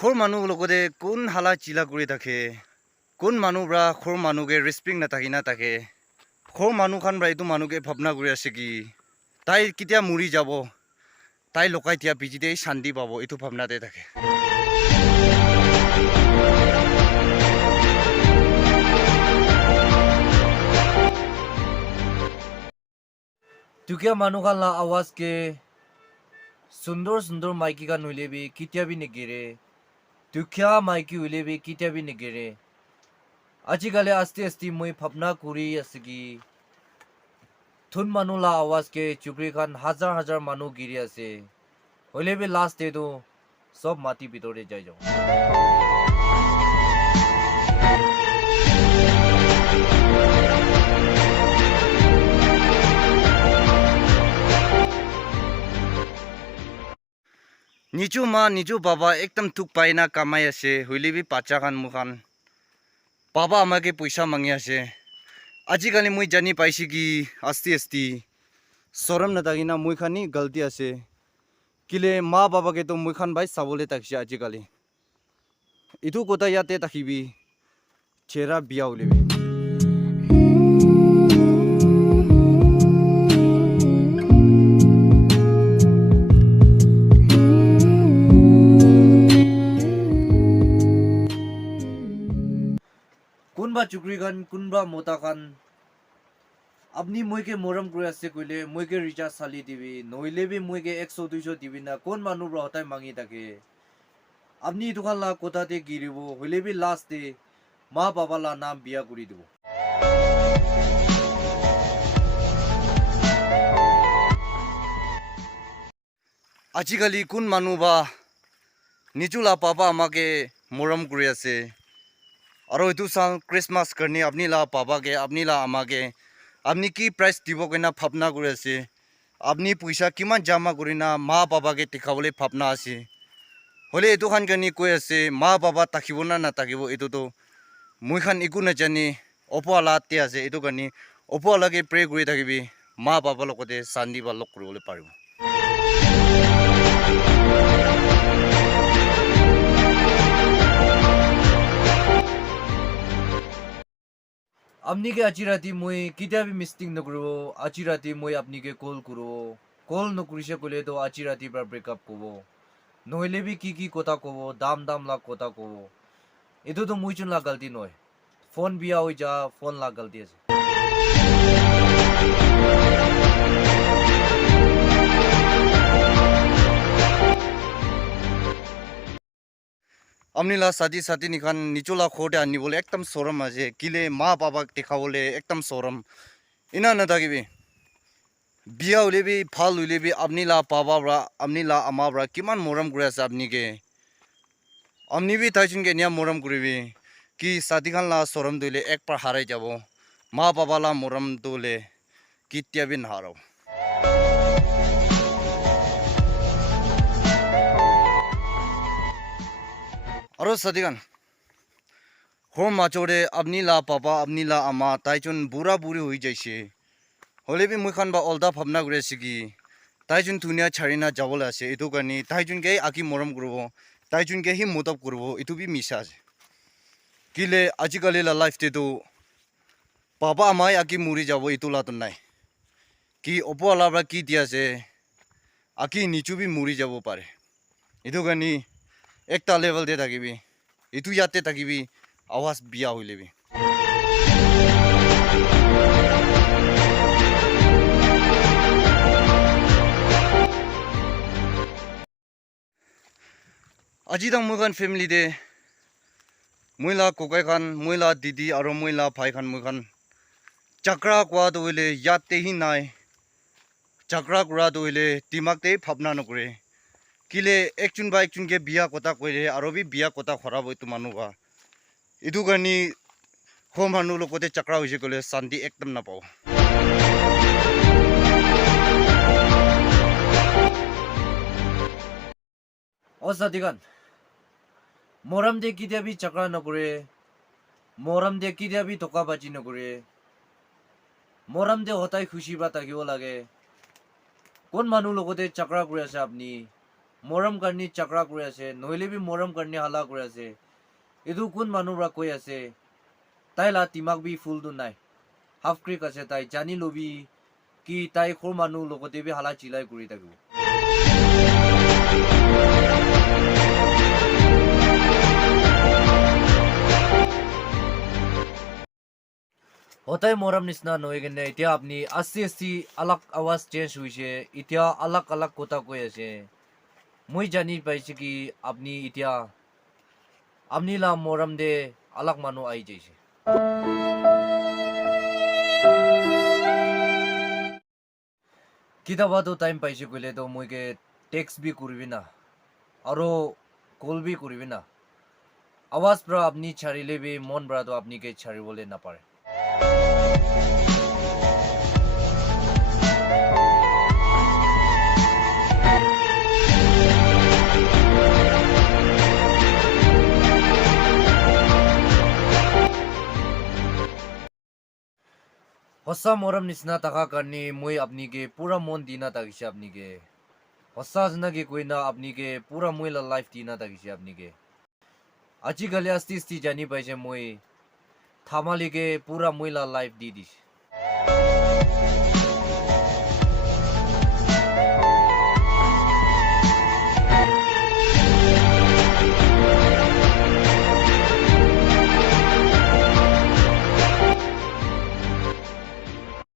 খোৰ মানুহ লগতে কোন হালা চিলা কৰি থাকে কোন মানুহৰা খোৰ মানুহকে ৰেসপেক্ট নাথাকি না থাকে খোৰ মানুহ খান এইটো মানুহকে ভাবনা কৰি আছে কি তাই কেতিয়া মৰি যাব তাই লকাই দিয়া পিজিতে শান্তি পাব এইটো ভাবনাতে থাকে दुखिया मानु का ला आवाज के सुंदर सुंदर माइकी का नुले भी कितिया भी निगिरे दुखिया माइकी उले भी कितिया भी निगिरे आजिकाले आस्ते आस्ते मुई भावना करी आसगी थुन मानु ला आवाज के चुपड़ी खान हजार हजार मानु गिरी आसे होले भी लास्ट दे दो सब माटी बितोरे जाय जाओ নিচু মা নিচু বাবা একদম তুক পাই না কামাই আছে হইলে বি বাচ্চা খান মুখান বাবা আমাকে পয়সা মাঙি আছে আজিকালি মই জানি পাইছি কি আস্তে আস্তে শরম নাথাকি না মই খানি গলতি আছে কিলে মা বাবাকে তো মই খান ভাই চাবলে তাকছে আজিকালি ইটো কথা ইয়াতে তাকিবি চেরা বিয়া উলিবি कुनबा चुकरी खान कुनबा मोता खान अपनी मुई के मोरम करे आसे कोइले मुई के रिचार्ज साली दिबी नइले भी मुई के 100 200 दिबी ना कोन मानु रहताय मांगी ताके अपनी दुकान ला कोताते गिरिबो होइले भी लास्ट दे मा बाबा ला नाम बिया करि दिबो আজিকালি কোন মানুহ বা নিজুলা পাপা আমাকে মৰম কৰি আছে আৰু এইটো সাল ক্ৰিসমাস কাৰণে আপনি লা পাপাকে আপনি লা আমাকে আপনি কি প্ৰাইস দিব কইনা ভাবনা কৰি আছে আপনি পয়সা কিমান জমা কৰি না মা বাবাকে দেখাবলৈ ভাবনা আছে হলে এইটো খান কানি কৈ আছে মা বাবা তাকিব না নাতাকিব এইটোতো মই খান একো নাজানি অপৱালাতে আছে এইটো কানি অপৱালাকে প্ৰে কৰি থাকিবি মা বাবা লগতে শান্তি বা লগ কৰিবলৈ পাৰিব अपनी के अच्छी राती मुई किता भी मिस्टेक न करो अच्छी राती मुई अपनी के कॉल करो कॉल न करिसे कोले तो अच्छी राती पर ब्रेकअप कोबो नहले भी की कोता कोबो दाम दाम ला कोता कोबो इतो तो मुई चुन ला गलती नय फोन बिया होई जा फोन ला गलती আছে আপনি লা সাথী সাথী নিখান নিচুলা খোটে আনিবলে একদম শরম আছে কিলে মা বাবাক দেখাবলে একদম শরম ইনা নাথাকিবি বিয়া হলেবি ভাল হইলেবি আপনি লা পাবাবরা আপনি লা আমাবরা কিমান মরম করে আছে আপনিকে আপনি বি তাইছুনকে নিয়া মরম করিবি কি সাথী খান লা শরম দইলে একবার হারাই যাব মা বাবা লা মরম দইলে কিতিয়া বি হারাও আৰু সাথী খান হোম মাচোরে আপনি লা পাপা আপনি লা আমা তাইছুন বুড়া বুড়ি হই যাইছে হলে বি মই খান বা অলদা ভাবনা করে আছে কি তাইছুন দুনিয়া ছাড়ি না যাবলে আছে এইটো কারণে তাইছুনকে আকি মরম করব তাইছুনকে হি মোতব করব এইটো বি মিছা আছে কিলে আজিকালি লা লাইফ তো বাবা আমায় আকি মরি যাব এইটো লাতো নাই কি অপলাবরা কি দি আছে আকি নিচু বি মরি যাব পারে এইটো কারণে একটা লেভেল দে থাকিবি এইটো ইয়াতে থাকিবি আওয়াজ বিয়া হইলেবি আজি তক মই খান ফ্যামিলি দে মইলা কোকাই খান মইলা দিদি আর মইলা ভাই খান মই খান চাকরা কোয়া তো হইলে ইয়াতে হি নাই চাকরা করা তো হইলে দিমাগতে ভাবনা নকরে কিলে একজন বা একজনকে বিয়া কথা কইরে আর বি বিয়া কথা খরাব হইতো মানুবা এইটো কারণে হো মানুহ লগতে চাকরা হয়েছে গলে শান্তি একদম নাপাও ओ साथीगण मोरम दे कितिया भी चक्रा नकरे मोरम दे कितिया भी धोखाबाजी नकरे मोरम दे होताय खुशी बा ताकिब लागे কোন মানুহ লগতে চাকরা করে আছে আপনি মৰম কাৰনি চাকৰা কৰি আছে নহলে বি মৰম কাৰনি হালা কৰি আছে এটো কোন মানুহ ৰা কৈ আছে তাই লা তিমাক বি ফুলটো নাই হাফ ক্ৰিক আছে তাই জানি লবি কি তাই সৰু মানুহ লগতে বি হালা চিলাই কৰি থাকিব হতাই মৰম নিচিনা নহয় কেনে এতিয়া আপুনি আস্তে আস্তে আলাগ আৱাজ চেঞ্জ হৈছে এতিয়া আলাগ আলাগ কথা কৈ আছে মই জানি পাইছে কি আপনি এতিয়া আপনি লা মৰম দে আলাগ মানুহ আহি যাইছে কিতাবাতো টাইম পাইছে কইলে তো মইকে টেক্সট বি করবি না আৰু কল বি কৰবি না আওয়াজ পৰা আপনি ছাড়িলে বি মন পৰা তো আপনি কে ছাড়িবলে না পাৰে হসা মৰম নিচিনা থাকা কাৰণে মই আপনি কে পুৰা মন দিনা থাকিছে আপনি কে হসা জিনাকি কইনা আপনি কে পুৰা মই লা লাইফ দিনা থাকিছে আপনি কে আজিকালি আস্তে আস্তে জানি পাইছে মই থামালিকে পুৰা মই লা লাইফ দি দিছে